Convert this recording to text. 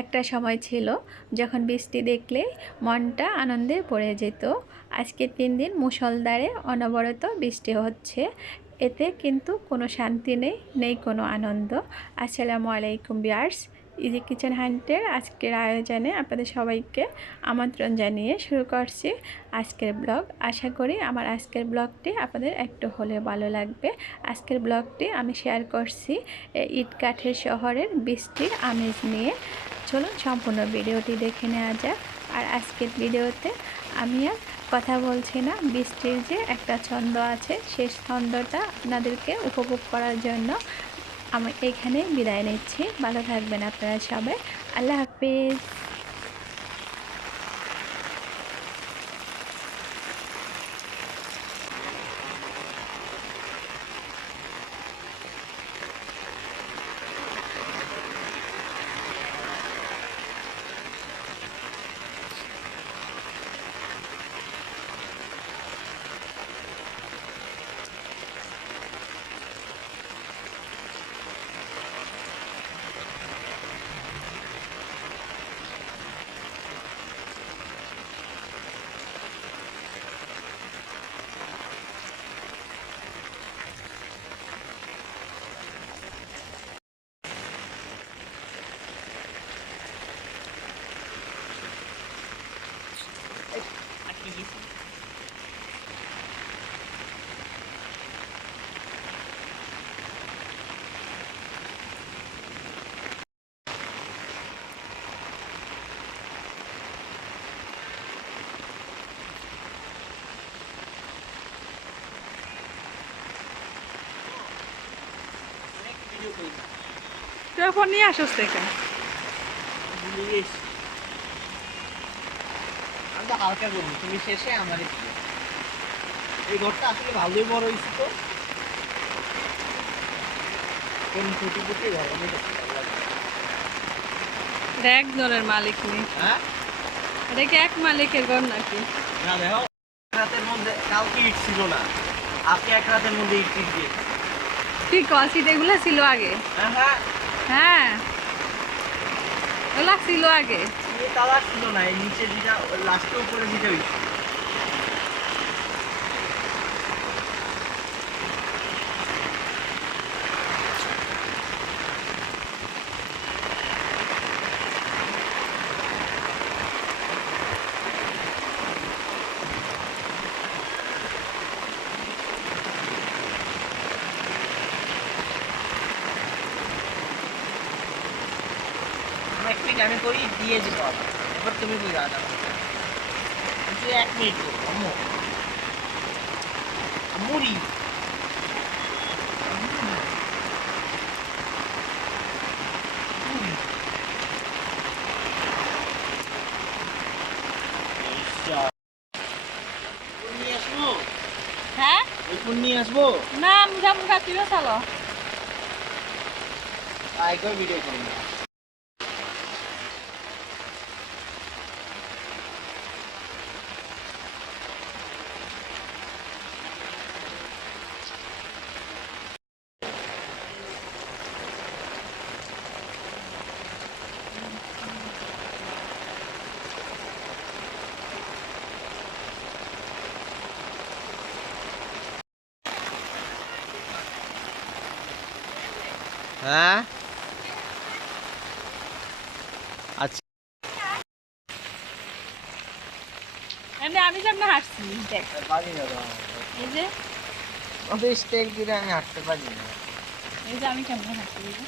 একটা সময় ছিল যখন বৃষ্টি দেখলে মনটা আনন্দে ভরে যেত। আজকে 3 দিন মুষলধারে অনবরত বৃষ্টি হচ্ছে, এতে কিন্তু কোনো শান্তি নেই কোনো আনন্দ। আসসালামু আলাইকুম ভিউয়ার্স, ইজি কিচেন হান্টের আজকের আয়োজনে আপনাদের সবাইকে আমন্ত্রণ জানিয়ে শুরু করছি আজকের ব্লগ। আশা করি আমার আজকের ব্লগটি আপনাদের একটু হলেও ভালো লাগবে। আজকের ব্লগটি আমি শেয়ার করছি ইটকাঠের শহরের বৃষ্টির আমেজ নিয়ে। চলুন সম্পূর্ণ ভিডিওটি দেখে নেওয়া যাক। আর আজকের ভিডিওতে আমি আর কথা বলছি না, বৃষ্টির যে একটা ছন্দ আছে সেই ছন্দটা আপনাদেরকে উপভোগ করার জন্য আমি এখানে বিদায় নিচ্ছি। ভালো থাকবেন আপনারা সবাই। আল্লাহ হাফিজ। তুই ফোন নিয়ে আসস থেকে আমি তো হালকা করবো, তুমি শেষে আমার এই ঘরটা আসলে ভালোই বড় হয়েছে। তো কোন ফুটি ফুটি ঘর অনেক একজনের মালিক নেই। হ্যাঁ, এটা কি এক মালিকের ঘর নাকি? না দেখো, রাতের মধ্যে কালকে ইট ছিল না, আপনি এক রাতের মধ্যে ইট দিয়ে ঠিক আছে, এগুলো ছিল আগে। হ্যাঁ হ্যাঁ, হ্যাঁ, ওগুলা ছিল আগে। তালা ছিল না, এই নিচে যেটা লাস্টের উপরে যেটা হয়েছে। এক মিনিট আমি করি দিয়ে দিব, এবার তুমি বুঝা দাও। এক মিনিট আম্মু মুড়ি নিয়ে আসবো। হ্যাঁ, ওই ফোন নিয়ে আসবো। না মুখা মুখা তুইও চালো। একবার ভিডিও করি না। হ্যাঁ আচ্ছা, এমনি আমি যেমন হাঁটছি দেখ, পারি না তো, এই যে ওদের স্টেক দিলে আমি হাঁটতে পারি না। এই যে আমি কেমন হাঁটছি, এই যে।